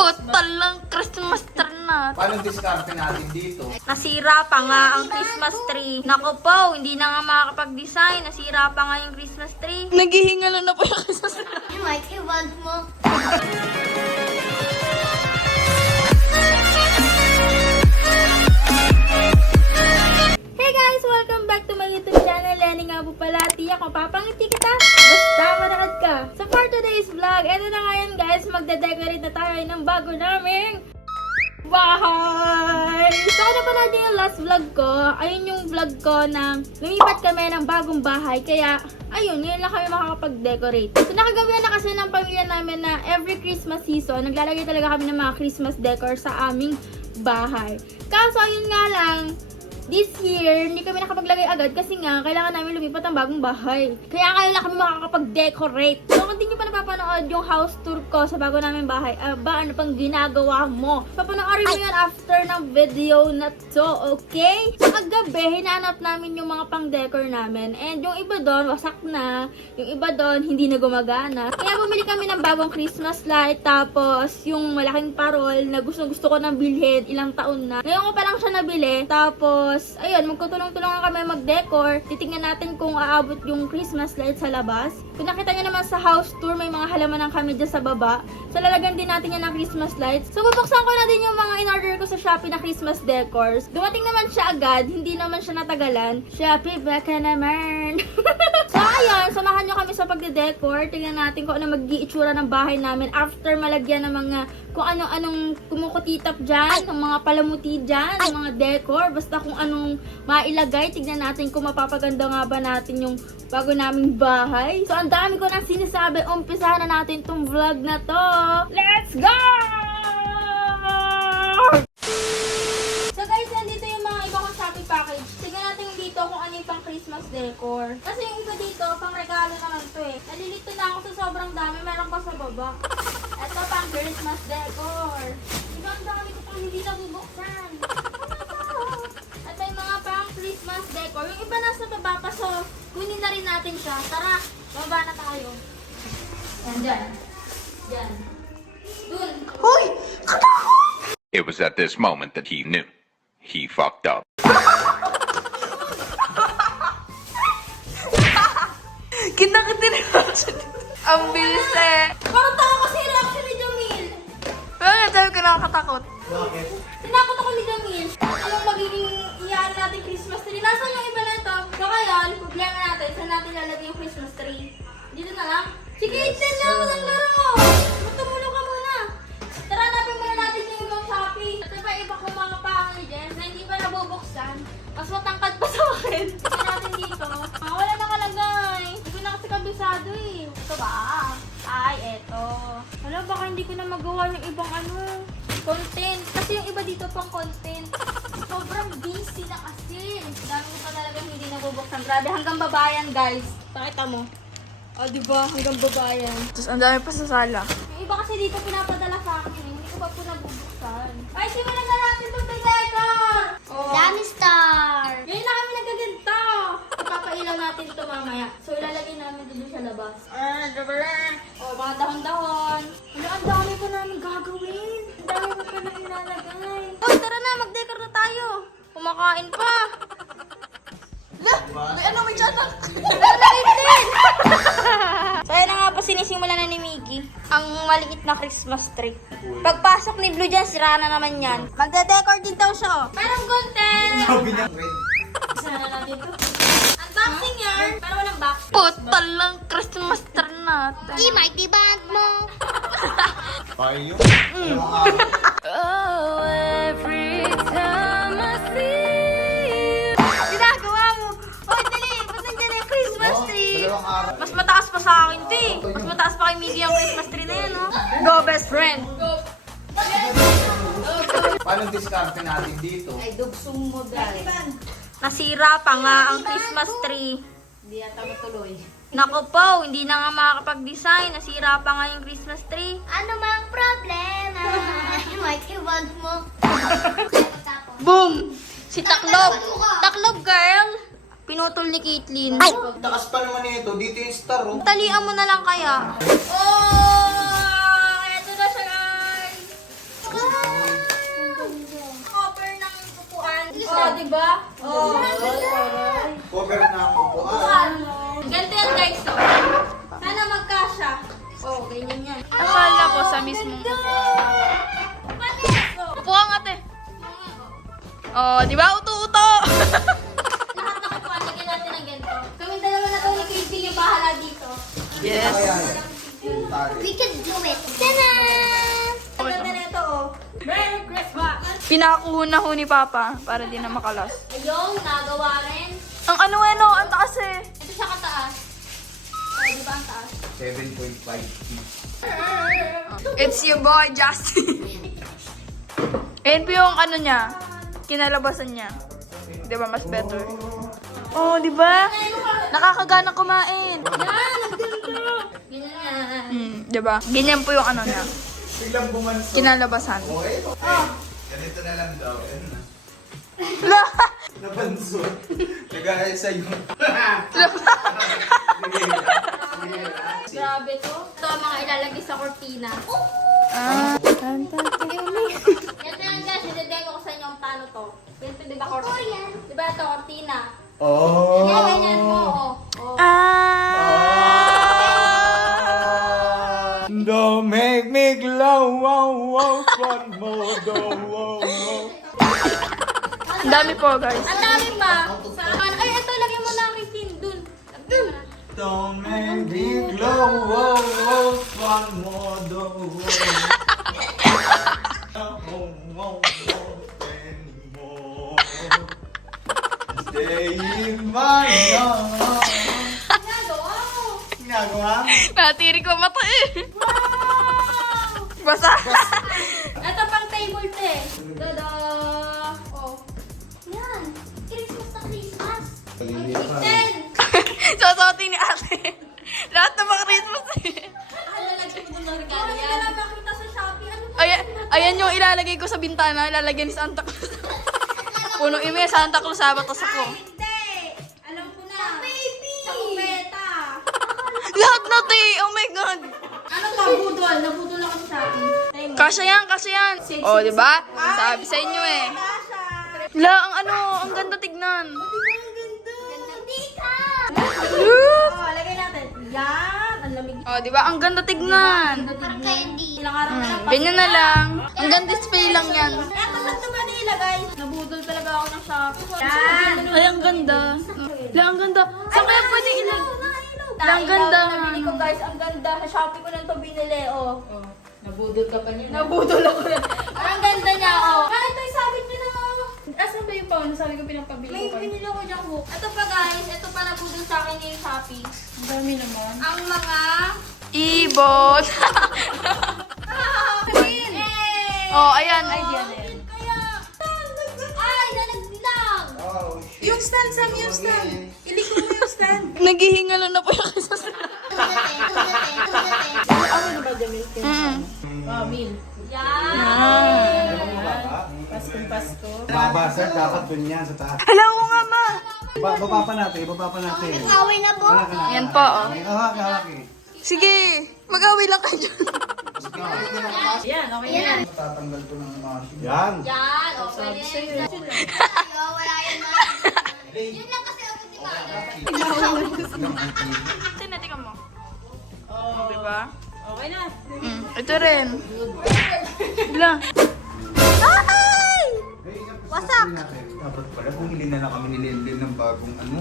Putal lang Christmas tree natin. Paano diskarte natin dito? Nasira pa nga ang Christmas tree. Naku po, hindi na nga makakapag-design. Nasira pa nga yung Christmas tree. Naghihingalo na po yung Christmas tree. Mike, iwan mo. Hey guys! Welcome back to my YouTube channel. Lenny nga po pala. Tiyak ko, today's vlog, eto na nga yan guys. Magde-decorate na tayo ng bago naming bahay! So ano pa natin yung last vlog ko? Ayun yung vlog ko na lumipat kami ng bagong bahay. Kaya, ayun, ngayon lang kami makakapag-decorate. So nakagawa na kasi ng pamilya namin na every Christmas season, naglalagay talaga kami ng mga Christmas decor sa aming bahay. Kaso ayun nga lang, this year, hindi kami nakapaglagay agad kasi nga, kailangan namin lumipat ng bagong bahay. Kaya ngayon lang kami makakapag-decorate. So, kung hindi nyo pa napapanood yung house tour ko sa bago namin bahay, ah, ba, ano pang ginagawa mo? Papanoorin mo yan after ng video na to, okay? So, kagabi, hinanap namin yung mga pang-decor namin. And yung iba doon, wasak na. Yung iba doon, hindi na gumagana. Kaya bumili kami ng bagong Christmas light. Tapos, yung malaking parol na gusto-gusto ko nang bilhin ilang taon na. Ngayon ko pa lang siya nabili. Tapos, ayun, magtutulong-tulungan kami mag-decor. Titingnan natin kung aabot yung Christmas light sa labas. Kung nakita nyo naman sa house tour, may mga halamanan kami dyan sa baba. So, lalagyan din natin yan ng Christmas lights. So, bubuksan ko na din yung mga in-order ko sa Shopee na Christmas decors. Dumating naman siya agad, hindi naman siya natagalan. Shopee, baka naman. so, ayun, samahan nyo kami sa pagde-decor. Tingnan natin kung ano mag-iitsura ng bahay namin after malagyan ng mga kung ano-anong kumukutitap dyan, ng mga palamuti dyan, ng mga decor, basta kung anong mailagay, tignan natin kung mapapaganda nga ba natin yung bago naming bahay. So, ang dami ko nang sinasabi, umpisahan na natin tong vlog na to. Let's go! So guys, nandito yung mga iba kong shopping package. Tignan natin dito kung ano yung pang Christmas decor. Kasi yung iba dito, pang regalo naman to eh. Nalilito na ako sa sobrang dami, meron pa sa baba. Ito pang Christmas decor. Diba dami ko pang hindi nabubuksan. Nasa baba pa, so kunin na rin natin siya. Tara, baba na tayo. Yan, dyan. Dyan. Dun. Hoy! It was at this moment that he knew. He fucked up. Kita-kita na Ang bilis eh. Parang tawa kasi reaction ni Jamil. Bakit? Sabi ko nakakatakot. Bakit? Tinakot ako ni Jamil. Anong magiging iyaan natin Christmas tree? Nasaan yung iba? So ngayon, problema natin, saan natin lalagay yung Christmas tree? Dito na lang? Sige, Ethan lang, walang laro! Matumulo ka muna! Tara, hanapin muna natin yung ibang Shopee. Ito pa iba kong mga pangay dyan na hindi pa nabubuksan. Mas matangkad pa sa akin. Ito natin dito. Ah, wala nakalagay. Hindi ko na kasi kabisado eh. Ito ba? Ay, eto. Wala, baka hindi ko na magawa yung ibang ano, content. Kasi yung iba dito pang content. Sobrang busy na kasi. Dami ko pa talaga. Grabe, hanggang babayan guys. Pakita mo. O, di ba? Hanggang babayan. Tapos ang dami pa sa sala. Yung iba kasi dito pinapadala sa akin. Hindi ko pa po nabubuksan. Ay, simulan na natin itong decor! Oh. Dami star. Ngayon na kami nagaganto. Ipapailaw natin ito mamaya. So, ilalagay namin dito sa labas. Ah, diba? O, mga dahon-dahon. Ano, ang dami pa namin gagawin. Ang dami pa pala ilalagay. Oh, tara na, mag-decor na tayo. Kumakain pa. May ano may dyan ah. So, ayan na nga po sinisimulan na ni Mickey. Ang maliit na Christmas tree. Pagpasok ni Blue dyan, sira na naman yan. Magde-decor din daw siya. Merong content! Sabi niya, red. Isa na natin ito. Unboxing yarn! Pero walang box. Putal lang Christmas tree natin. Di, Mike, di band mo. Araw. Oh, every time pa sa akin, te. Mas mataas pa kay Miggy ang Christmas tree na yan, no? Go, best friend. Paano diskarte natin dito? Nasira pa nga ang Christmas tree. Hindi yata matuloy. Nako po, hindi na nga makakapag-design. Nasira pa nga yung Christmas tree. Ano mang problema? Mike, iwan mo. Boom! Si Taklob. Taklob, girl. Pinutol ni Caitlyn. Ay! Takas pa naman nito. Dito yung star, oh. Talian mo na lang kaya. Oh! Ito na siya, guys! Wow! Cover ng upuan. Oh, di ba? Oh. Cover na ang upuan. Ganda yan, guys, oh. Sana magkasya. Oh, ganyan yan. Akala ko sa mismong upuan. Pati ito! Oh. Upuan! Mm-hmm. Oh, di ba? Uto yes. We can do it. Ta-da! Ganda na ito, oh. Merry Christmas! Pinakuhuna ho ni Papa para di na makalas. Ayong, nagawa rin. Ang ano ano, ang taas eh. Ito siya kataas. Oh, di ba ang taas? 7.5 feet. It's your boy, Justin. Ayan po yung ano niya, kinalabasan niya. Di ba, mas better? Oh, di ba? Nakakagana kumain. Yan! Ganyan. Hmm, di ba? Ganyan po yung ano niya, Biglang bumanso. kinalabasan. Okay. Ganito na lang daw. Ayun na. La! Nabanso. Nagaya sa'yo. Grabe to. Ito ang mga ilalagay sa cortina. Ah. Yan na lang guys, idedemo ko sa inyo kung paano to. Ganito di ba cortina? Di ba ito cortina? Oh. Yan, ganyan don't, wow, wow. Ang dami po, guys. Ang dami pa. Sa ano? Ay, ito, lagyan mo na ang Christine dun. Mo. Oh, wow, wow, ten more. Stay in my mo. Ginagawa? Natiri ko mata eh. Basa. Ito pang table to eh. Dada. Oh. Yan. Christmas na Christmas. Ten. Sasotin ni ate. Lahat ng mga Christmas eh. Ano lagyan mo ng regalo yan? Na makita sa Shopee? Ano ba? Ayan, ayan yung ilalagay ko sa bintana, ilalagay ni Santa Claus. Puno ime, Santa Claus sabat ako. Ay, hindi. Alam ko na. baby. Sa kumeta. Lahat na te! Oh my God! Ano to? Budol. Nabudol ako sa. Kasya yan, kasya yan. Oh, di ba? Sabi sa inyo eh. La, ang ano, ang ganda tignan. Oh, lagay natin. Yan. Ang lamig. Oh, di ba? Ang ganda tignan. Parang candy. Ilang araw na lang. Hmm, ganyan na lang. Hanggang display lang yan. Eto sa Manila, guys. Nabudol talaga ako ng Shopee. Yan. Ay, ang ganda. La, ang ganda. Saan kaya pwede ilag? La, Ang ganda. Nabili ko, guys. Ang ganda. Sa Shopee ko lang ito binili, oh. Nabudol ka pa niya. Nabudol ako yan. ang ganda niya, oh. Ah, ito yung sabit niya na, oh. Asan ba yung phone? Sabi ko pinapabili May pinili ko dyan book. Ito pa, guys. Ito pa nabudol sa akin yung Shopee. Ang dami naman. Ang mga... Ibot. Green! oh, ayan. Ay, di yan. ayan. Kaya... Ay, nalaglag! Oh, shit. Yung stand, Sam, yung stand. Again. Iliko mo yung stand. Naghihingalo na po yung isa sa... Mm. Yan! Mabasa, dapat dun yan sa taas. Hala, oo nga, ma. Ba baba pa natin, baba pa natin. Away na po. Wala ka na. Yan po, oh. Ay, Hawak, hawak eh. Sige, mag-away lang kayo dyan. Tatanggal ko ng machine. Yan. Yan! O, pwede. Ayo, wala yan na. Yun lang kasi ako si Mama. Tinatika mo. Oh. Diba? Okay na. Mm, ito rin. Hala. Ay! Wasak! Dapat pala bumili na lang kami ni Linlin ng bagong ano,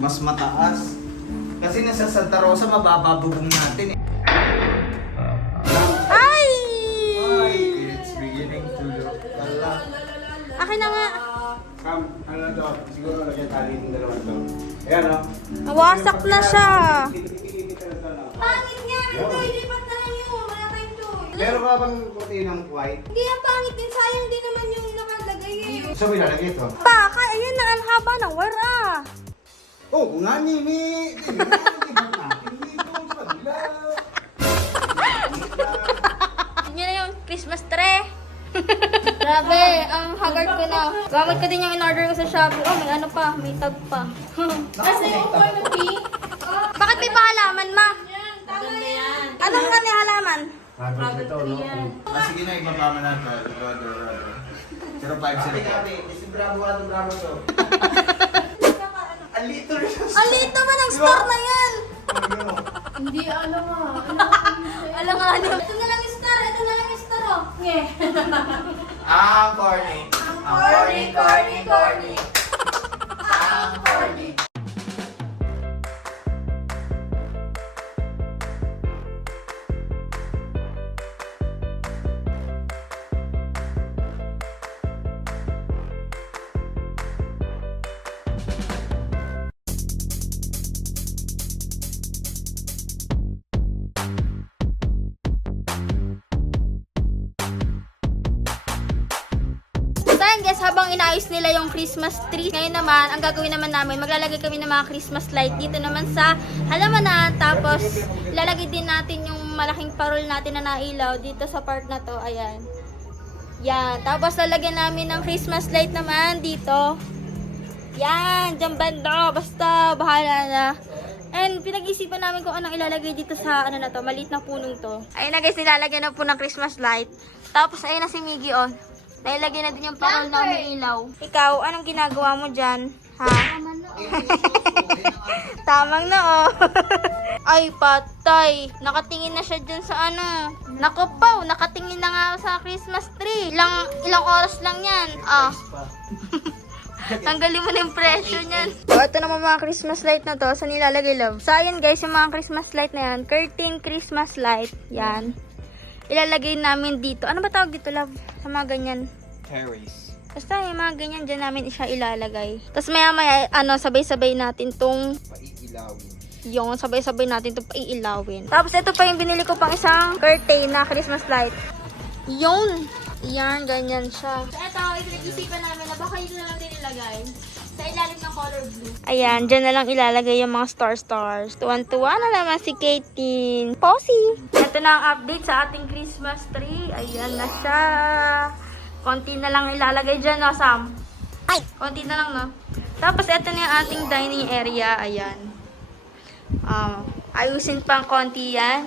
mas mataas. Kasi nasa Santa Rosa, mababa bubong natin eh. Ay! Ay, it's beginning to look ala. Akin na nga. Kam, ano to? Siguro lagyan tali yung dalawa to. Ayan o. Nawasak na siya. Pangit nga! Ito, ilipat na lang yun. Wala tayong choice. Meron ka bang puti ng white? Hindi yan pangit din. Sayang din naman yung nakalagay eh. So, ilalagay ito. Pa, kaya ayun na, ang haba ng wire ah. Oh, kung nga kabila. Yan na yung Christmas tree. Grabe, ang haggard ko na. Gamit ko din yung in-order ko sa Shopee. Oh, may ano pa, may tag pa. Kasi yung form of pink. Bakit may pahalaman, ma? Ganda yan. Ano nga ni halaman? Sabi ito, no? Ah, sige na, ibaba mo na ito. Brother, brother. 05 sila. Si Bravo ka to, Bravo to. Alito rin. Ang liit naman ng store na yan. Hindi, alam mo. Alam nga ano. Ito na lang yung stand. ito na lang yung star, oh. Yeah. Ang corny. Ang Corny, corny, corny. Ang corny. Guys, habang inaayos nila yung Christmas tree, ngayon naman, ang gagawin naman namin, maglalagay kami ng mga Christmas light dito naman sa halamanan. Tapos, lalagay din natin yung malaking parol natin na nailaw dito sa part na to. Ayan. Yan. Tapos, lalagyan namin ng Christmas light naman dito. Yan. Diyan banda. Basta, bahala na. And pinag-isipan namin kung anong ilalagay dito sa ano na to, maliit na punong to. Ayun na guys, nilalagyan na po ng Christmas light. Tapos ayun na si Miggy on. Nailagay na din yung parol na umiilaw. Ikaw, anong ginagawa mo dyan? Ha? Tamang na oh. Ay, patay. Nakatingin na siya dyan sa ano. Naku po, nakatingin na nga sa Christmas tree. Ilang, ilang oras lang yan. Ah. Tanggalin mo na yung pressure niyan. So, ito naman mga Christmas light na to. Sa nilalagay, love. So, ayan guys, yung mga Christmas light na yan. Curtain Christmas light. Yan. Ilalagay namin dito. Ano ba tawag dito, love? Sa mga ganyan. Terrace. Basta yung mga ganyan dyan namin siya ilalagay. Tapos maya maya, ano, sabay-sabay natin tong Paiilawin. yung sabay-sabay natin itong paiilawin. Tapos ito pa yung binili ko pang isang curtain na Christmas light. Yun! Yan, ganyan siya. So ito, ipinag-isipan namin na baka yun na lang din ilagay sa ilalim ng color blue. Ayan, dyan na lang ilalagay yung mga star-stars. Tuwan-tuwa na naman si Katie. Posy! Ito na ang update sa ating Christmas tree. Ayan na siya. Konti na lang ilalagay dyan, no, Sam? Ay! Konti na lang, no? Tapos, ito na yung ating dining area. Ayan. Um, ayusin pang konti yan.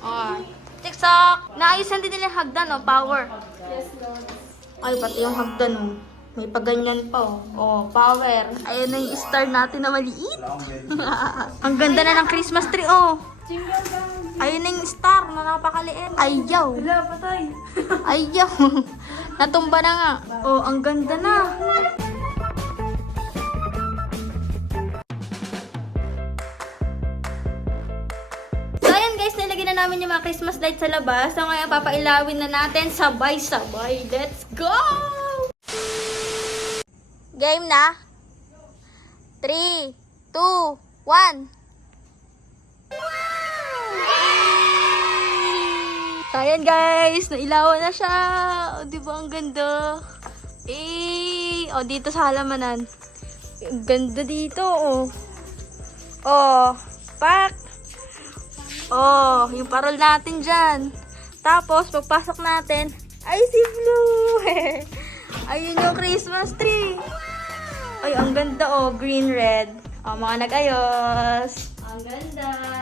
Oh. TikTok! Naayusan din nila yung hagdan, no? Power. Yes, Lord. Ay, pati yung hagdan, oh. May paganyan pa, oh. Oh, power. Ayan na yung star natin na maliit. Ang ganda na ng Christmas tree, oh. Ayun na yung star na napakaliit. Ayaw. Wala, patay. Ayaw. Natumba na nga. Oh, ang ganda na. Nilagyan na namin yung mga Christmas lights sa labas. So, ngayon, papailawin na natin sabay-sabay. Let's go! Game na. 3, 2, 1. So, ayan guys, nailawan na siya. O, di ba ang ganda? Eh, o, dito sa halamanan. Ganda dito, oh. Oh, pak. Oh, yung parol natin dyan. Tapos, pagpasok natin, ay si Blue. Ayun yung Christmas tree. Ay, ang ganda oh, green, red. Oh, mga nag-ayos. Ang ganda.